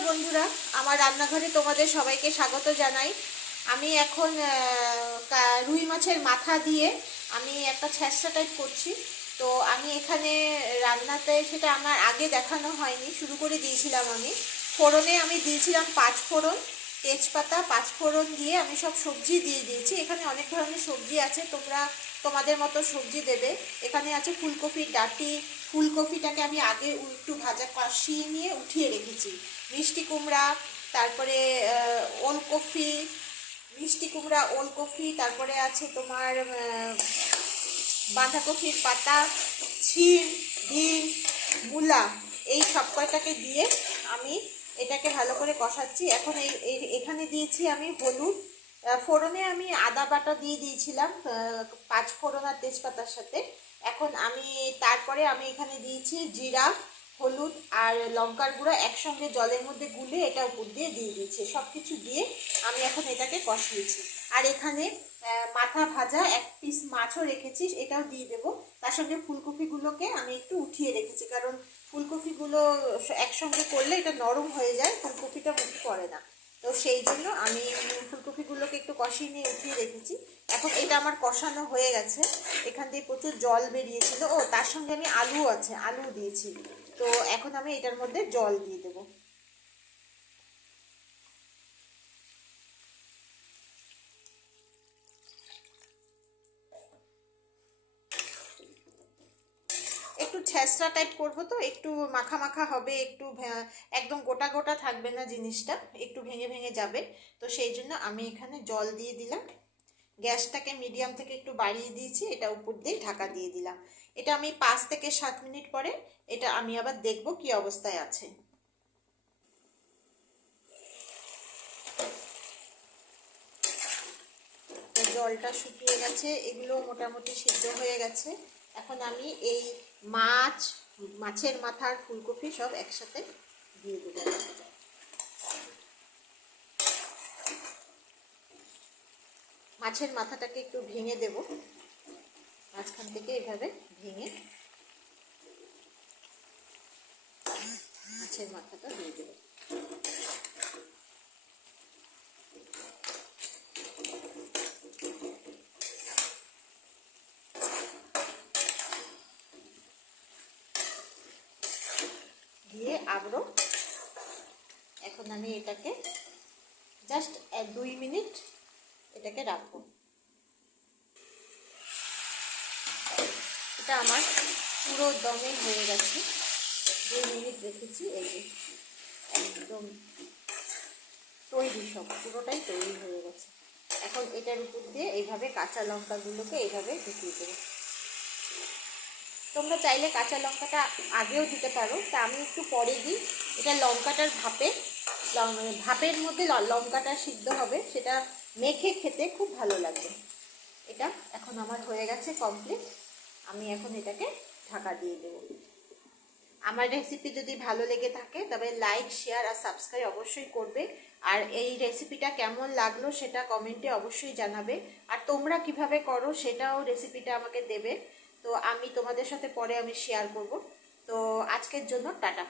নমস্কার বন্ধুরা, আমার রান্নাঘরে তোমাদের সবাইকে স্বাগত জানাই। আমি এখন রুই মাছের মাথা দিয়ে আমি একটা ছ্যাঁচড়া টাইপ করছি। তো আমি এখানে রান্নাতে সেটা আমার আগে দেখানো হয়নি, শুরু করে দিয়েছিলাম আমি। ফোড়নে আমি দিয়েছিলাম 5 ফোড়ন, তেজপাতা, 5 ফোড়ন দিয়ে আমি সব সবজি দিয়ে দিয়েছি। এখানে অনেক ধরনের সবজি আছে, তোমরা তোমাদের মতো সবজি দেবে। এখানে আছে ফুলকপির ডাঁটি, ফুলকপিটাকে আমি আগে একটু ভাজা কষিয়ে নিয়ে উঠিয়ে রেখেছি। মিষ্টি কুমড়া, তারপরে ওলকপি, মিষ্টি কুমড়া, ওলকপি, তারপরে আছে তোমার বাঁধাকপির পাতা, ছিম, বিনস, মূলা, এই সব কয়টাকে দিয়ে আমি এটাকে ভালো করে কষাচ্ছি। এখন এখানে দিয়েছি আমি হলুদ। ফোড়নে আমি আদা বাটা দিয়ে দিয়েছিলাম 5 ফোড়ন আর তেজপাতার সাথে। এখন তারপরে আমি এখানে দিয়েছি জিরা, হলুদ আর লঙ্কার গুঁড়ো একসঙ্গে জলের মধ্যে গুলে এটা উপর দিয়ে দিয়েছি। সব কিছু দিয়ে আমি এখন এটাকে কষিয়েছি। আর এখানে মাথা ভাজা 1 পিস মাছও রেখেছি, এটাও দিয়ে দেবো। তার সঙ্গে ফুলকপিগুলোকে আমি একটু উঠিয়ে রেখেছি, কারণ ফুলকপিগুলো একসঙ্গে করলে এটা নরম হয়ে যায়, ফুলকপিটা মুখে পড়ে না। তো সেই জন্য আমি ফুলকপিগুলোকে একটু কষিয়ে নিয়ে উঠিয়ে রেখেছি। এখন এটা আমার কষানো হয়ে গেছে। এখান দিয়ে প্রচুর জল বেরিয়েছিল। তার সঙ্গে আমি আলু আছে, আলু দিয়েছি। তো এখন আমি এটার মধ্যে জল দিয়ে দেবো। একটু ছ্যাঁচড়া টাইপ করবো, তো একটু মাখা মাখা হবে, একটু একদম গোটা গোটা থাকবে না জিনিসটা, একটু ভেঙে ভেঙে যাবে। তো সেই জন্য আমি এখানে জল দিয়ে দিলাম। গ্যাসটাকে মিডিয়াম থেকে একটু বাড়িয়ে দিয়েছি, এটা উপর দিয়ে ঢাকা দিয়ে দিলাম। এটা আমি 5 থেকে 7 মিনিট পরে এটা আমি আবার দেখব কি অবস্থায় আছে। জলটা শুকিয়ে গেছে, এগুলো মোটামুটি সিদ্ধ হয়ে গেছে। এখন আমি এই মাছের মাথার ফুলকপি সব একসাথে দিয়ে দেব। মাছের মাথাটাকে একটু ভেঙে দেব, মাঝখান থেকে এভাবে ভেঙে মাছের মাথাটা দিয়ে দেব। দিয়ে আবারও এখন আমি এটাকে জাস্ট 2 মিনিট এটাকে রাখবো। এটা আমার পুরো দমে হয়ে গেছে, 2 মিনিট রেখেছি। এই যে একদম তৈরি, সব পুরোটাই তৈরি হয়ে গেছে। এখন এটার উপর দিয়ে এইভাবে কাঁচা লঙ্কাগুলোকে এইভাবে ঢুকিয়ে দেবো। তোমরা চাইলে কাঁচা লঙ্কাটা আগেও দিতে পারো, তা আমি একটু পরে দিই। এটা লঙ্কাটার ভাপের মধ্যে লঙ্কাটা সিদ্ধ হবে, সেটা মেখে খেতে খুব ভালো লাগবে। এটা এখন আমার হয়ে গেছে কমপ্লিট। আমি এখন এটাকে ঢাকা দিয়ে দেব। আমার রেসিপি যদি ভালো লেগে থাকে তবে লাইক, শেয়ার আর সাবস্ক্রাইব অবশ্যই করবে। আর এই রেসিপিটা কেমন লাগলো সেটা কমেন্টে অবশ্যই জানাবে। আর তোমরা কিভাবে করো সেটাও রেসিপিটা আমাকে দেবে। তো আমি তোমাদের সাথে পরে শেয়ার করব। তো আজকের জন্য টাটা।